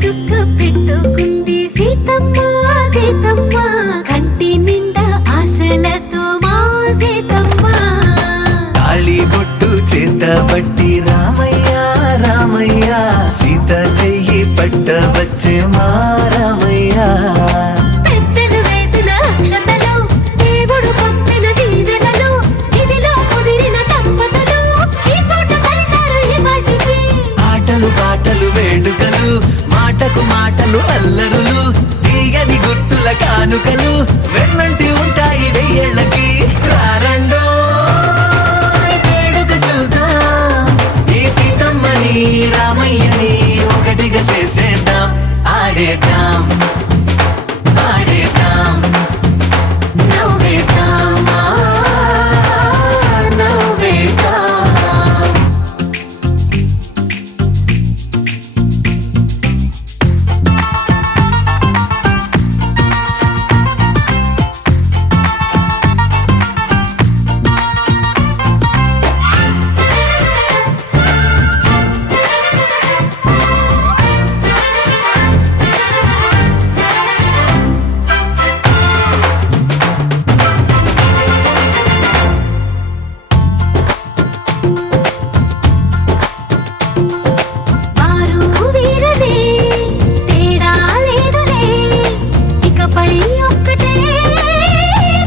చుక్క పెట్టుకుంది సీతమ్మ సీతమ్మ కంటి నిండా ఆశలతో మా సీతమ్మ తాళి బొట్టు చేతబట్టి రామయ్య రామయ్య సీత చెయ్యి పట్టవచ్చే మా రామయ్య పెద్దలు వేసిన అక్షతలు దేవుడు పంపిన దీవెనలు ఇవిలో కుదిరిన దంపతులు ఈ చోట కలిసారు ఈ వాటికి ఆటలు పాటలు వేడుకలు మాటకు మాటలు అల్లరులు తీయని గుర్తుల కానుకలు వెన్నంటి ఉంటాయి వెయ్యేళ్ళకి రారండో వేడుక చూద్దాం ఈ సీతమ్మని రామయ్యని ఒకటిగా చేసేద్దాం ఆడేద్దాం ఆడేద్దాం నవ్వేద్దాం నవ్వేద్దాం వారు వీరనే తేడా లేదులే ఇకపై ఒక్కటే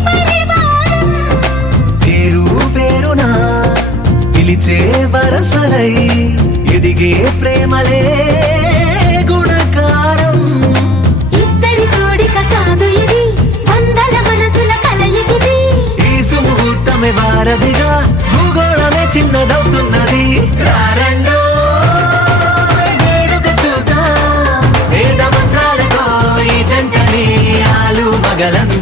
పరివారం పేరు పేరునా పిలిచే వరసలై ఎదిగే ప్రేమలే గుణకారం ఇద్దరి కోడిక కాదు ఇది వందల మనసుల కలయికిది ఈ సుముహూర్తమే వారధిగా భూగోళమే చిన్నదవుతున్నది రారండో వేడుక చూద్దాం వేద మంత్రాలతో ఈ జంటని ఆలు మగలందరూ